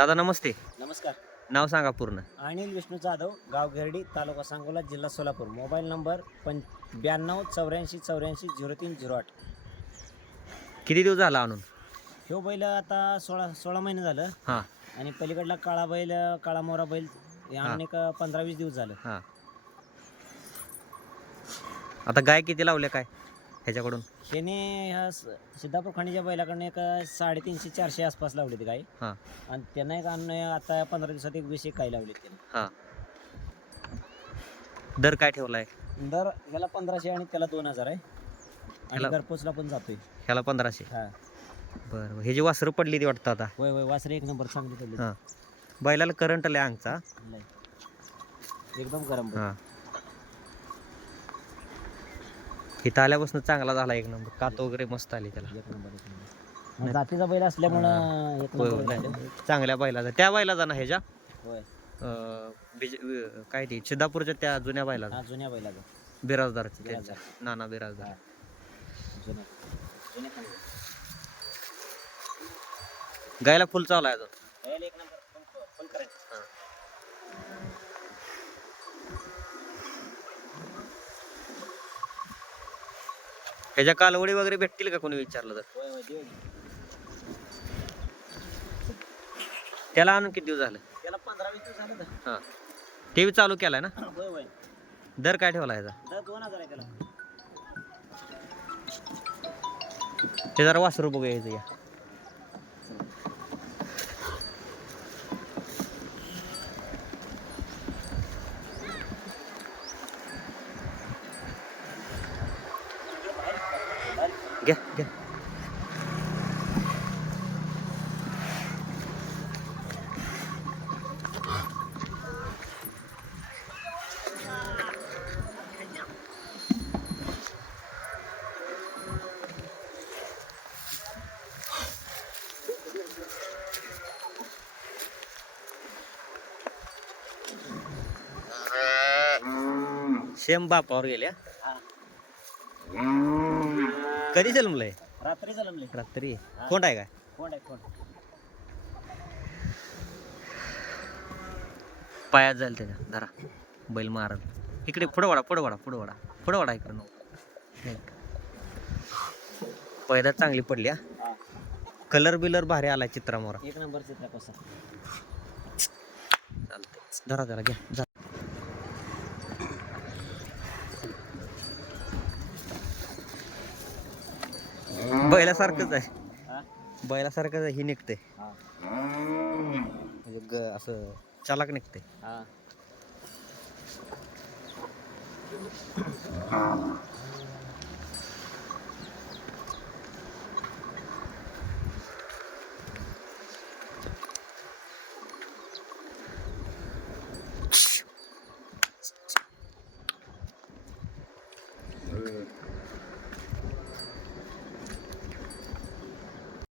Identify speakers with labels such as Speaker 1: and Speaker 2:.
Speaker 1: दादा नमस्ते.
Speaker 2: नमस्कार.
Speaker 1: नाव सांगा पूर्ण.
Speaker 2: अनिल विष्णू जाधव गाव घेरडी तालुका सांगोला जिल्हा सोलापूर. मोबाईल नंबर पं ब्याण्णव चौऱ्याऐंशी चौऱ्याऐंशी झिरो तीन झिरो आठ.
Speaker 1: किती दिवस झाला आणून?
Speaker 2: ह्यो बैल आता सोळा सोळा महिने झालं.
Speaker 1: हां.
Speaker 2: आणि पलीकडला काळा बैल काळा मोरा बैल हे. आणून एक पंधरा वीस दिवस झालं.
Speaker 1: हां. आता गाय किती लावल्या काय? ह्याच्याकडून?
Speaker 2: त्याने ह्या स- सिद्धापूर खाणीच्या बैलाकडनं एक साडेतीनशे चारशे आसपास लावले ते
Speaker 1: हां.
Speaker 2: आणि त्यांना एक आणून आता पंधरा दिवसात एक वीस एक लावली त्याने.
Speaker 1: हां. दर काय ठेवलाय?
Speaker 2: दर ह्याला पंधराशे आणि त्याला दोन हजार आहे. आणि
Speaker 1: ह्याला-
Speaker 2: घरपोचला पण जातोय.
Speaker 1: ह्याला पंधराशे?
Speaker 2: हा.
Speaker 1: बरं बरं. हे जी वासरं पडली ती वाटतं आता?
Speaker 2: होय होय. वासरे एक नंबर चांगली पडली.
Speaker 1: हां. बैलाला करंट आलाय अंगचा.
Speaker 2: लय. एकदम गरम बैल.
Speaker 1: हां. इथं आल्यापासून चांगला झाला एक नंबर. कात वगैरे मस्त आली त्याला.
Speaker 2: एक नंबर एक नंबर आणि जातीचा बैल असल्यामुळं एक
Speaker 1: होय
Speaker 2: नंबर
Speaker 1: होय.
Speaker 2: झालं.
Speaker 1: नाही, चांगल्या बैलाचा. त्या बैलाचा ना ह्याच्या
Speaker 2: होय.
Speaker 1: अं, बिज- वि- काय ते सिद्धापूरच्या त्या जुन्या बैलाचा.
Speaker 2: हा जुन्या बैलाचा.
Speaker 1: बिराजदारच्या. त्यांच्या. नाना बिराजदार.
Speaker 2: जुन्या. जुन्या खाली.
Speaker 1: गायला फुल चालू आहे अजून.
Speaker 2: बैल एक नंबर फुल- फुल करायचं.
Speaker 1: ह्याच्या कालवडी वगैरे भेटतील का कोणी विचारलं तर. त्याला आणून किती दिवस झालं?
Speaker 2: त्याला पंधरा वीस दिवस झालं.
Speaker 1: हां. ते बी चालू केलाय ना?
Speaker 2: होय होय.
Speaker 1: दर काय ठेवला ह्याचा?
Speaker 2: दर दोन हजार आहे त्याला.
Speaker 1: ते जरा वासरू बघूया ह्याचं या. घ्या घ्या सेम बापावर गेल्या
Speaker 2: हा
Speaker 1: कधी जन्मलंय?
Speaker 2: रात्री जलमले
Speaker 1: रात्री? कोण आहे काय
Speaker 2: कोण आहे कोण?
Speaker 1: पायात जाईल त्याच्या. धरा. बैल मारल इकडे पुढं वाडा पुढं वाडा पुढं वाडा पुढं वाडा इकडं नको. पैदा चांगली पडली हा? कलर बिलर भारी आलाय चित्रामोरा.
Speaker 2: एक नंबर चित्र कसं?
Speaker 1: चालतंय. धरा त्याला घ्या. जा. बैलासारखंच आहे. बैलासारखंच आहे, ही निघते.
Speaker 2: हा.
Speaker 1: म्हणजे असं चालाक निघते.
Speaker 2: हा.